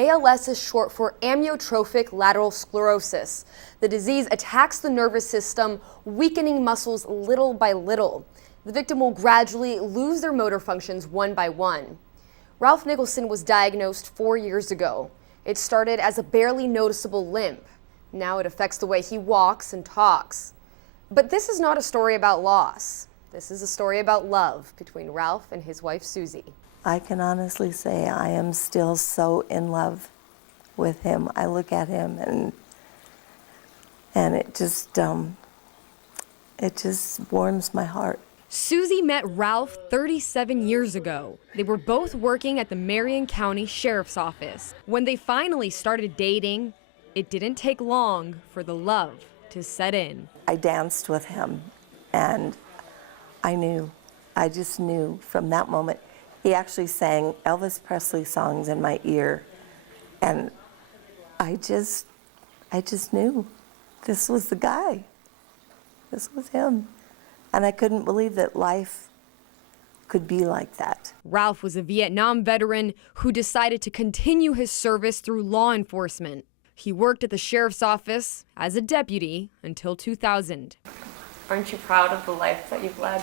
ALS is short for amyotrophic lateral sclerosis. The disease attacks the nervous system, weakening muscles little by little. The victim will gradually lose their motor functions one by one. Ralph Nicholson was diagnosed 4 years ago. It started as a barely noticeable limp. Now it affects the way he walks and talks. But this is not a story about loss. This is a story about love between Ralph and his wife, Susie. I can honestly say I am still so in love with him. I look at him and it just warms my heart. Susie met Ralph 37 years ago. They were both working at the Marion County Sheriff's Office. When they finally started dating, it didn't take long for the love to set in. I danced with him and I just knew from that moment. He actually sang Elvis Presley songs in my ear, and I just knew this was the guy. This was him. And I couldn't believe that life could be like that. Ralph was a Vietnam veteran who decided to continue his service through law enforcement. He worked at the sheriff's office as a deputy until 2000. Aren't you proud of the life that you've led?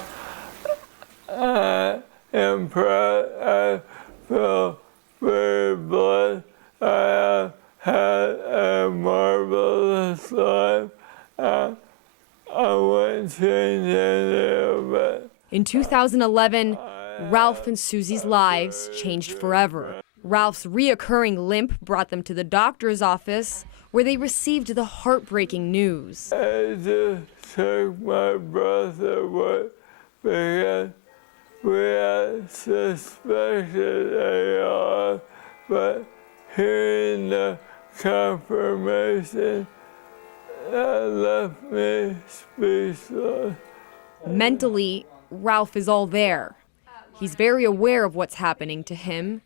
I am proud. I feel very blessed. I have had a marvelous life. I wouldn't change any of it. In 2011, Ralph and Susie's lives changed forever. Ralph's reoccurring limp brought them to the doctor's office, where they received the heartbreaking news. I just took my breath away because we had suspected ALS, but hearing the confirmation that left me speechless. Mentally, Ralph is all there. He's very aware of what's happening to him.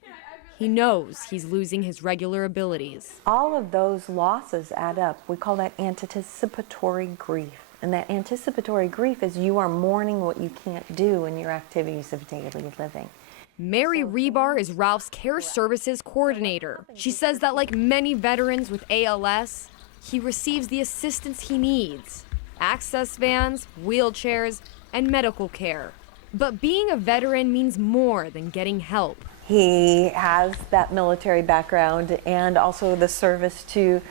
He knows he's losing his regular abilities. All of those losses add up. We call that anticipatory grief. And that anticipatory grief is you are mourning what you can't do in your activities of daily living. Mary Rebar is Ralph's care services coordinator. She says that like many veterans with ALS, he receives the assistance he needs: access vans, wheelchairs, and medical care. But being a veteran means more than getting help. He has that military background and also the service to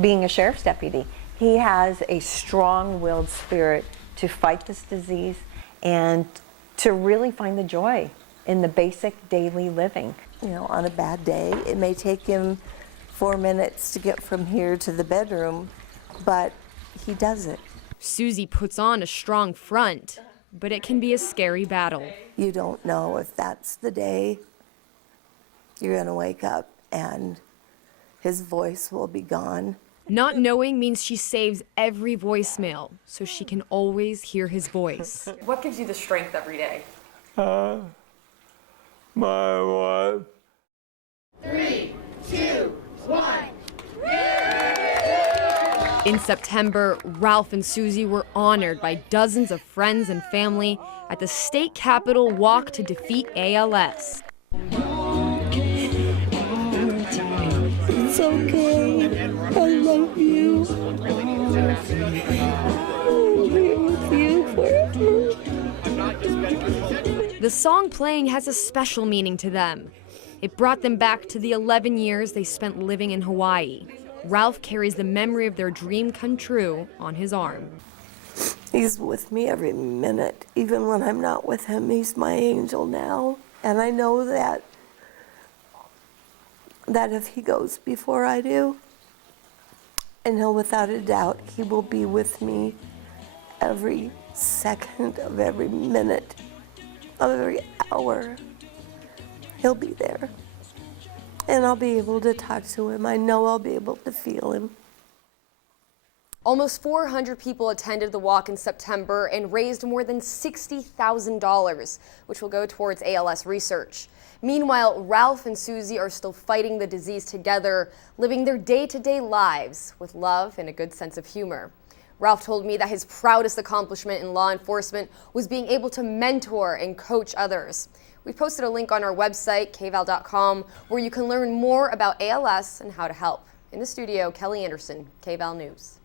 being a sheriff's deputy. He has a strong-willed spirit to fight this disease and to really find the joy in the basic daily living. You know, on a bad day, it may take him 4 minutes to get from here to the bedroom, but he does it. Susie puts on a strong front, but it can be a scary battle. You don't know if that's the day you're going to wake up and his voice will be gone. Not knowing means she saves every voicemail so she can always hear his voice. What gives you the strength every day? My wife. 3, 2, 1. In September, Ralph and Susie were honored by dozens of friends and family at the state capitol walk to defeat ALS. It's okay. I love you. I'll be with you forever. The song playing has a special meaning to them. It brought them back to the 11 years they spent living in Hawaii. Ralph carries the memory of their dream come true on his arm. He's with me every minute. Even when I'm not with him, he's my angel now. And I know that if he goes before I do, and he'll without a doubt, he will be with me every second of every minute of every hour. He'll be there. And I'll be able to talk to him. I know I'll be able to feel him. Almost 400 people attended the walk in September and raised more than $60,000, which will go towards ALS research. Meanwhile, Ralph and Susie are still fighting the disease together, living their day-to-day lives with love and a good sense of humor. Ralph told me that his proudest accomplishment in law enforcement was being able to mentor and coach others. We posted a link on our website, kval.com, where you can learn more about ALS and how to help. In the studio, Kelly Andersen, KVAL News.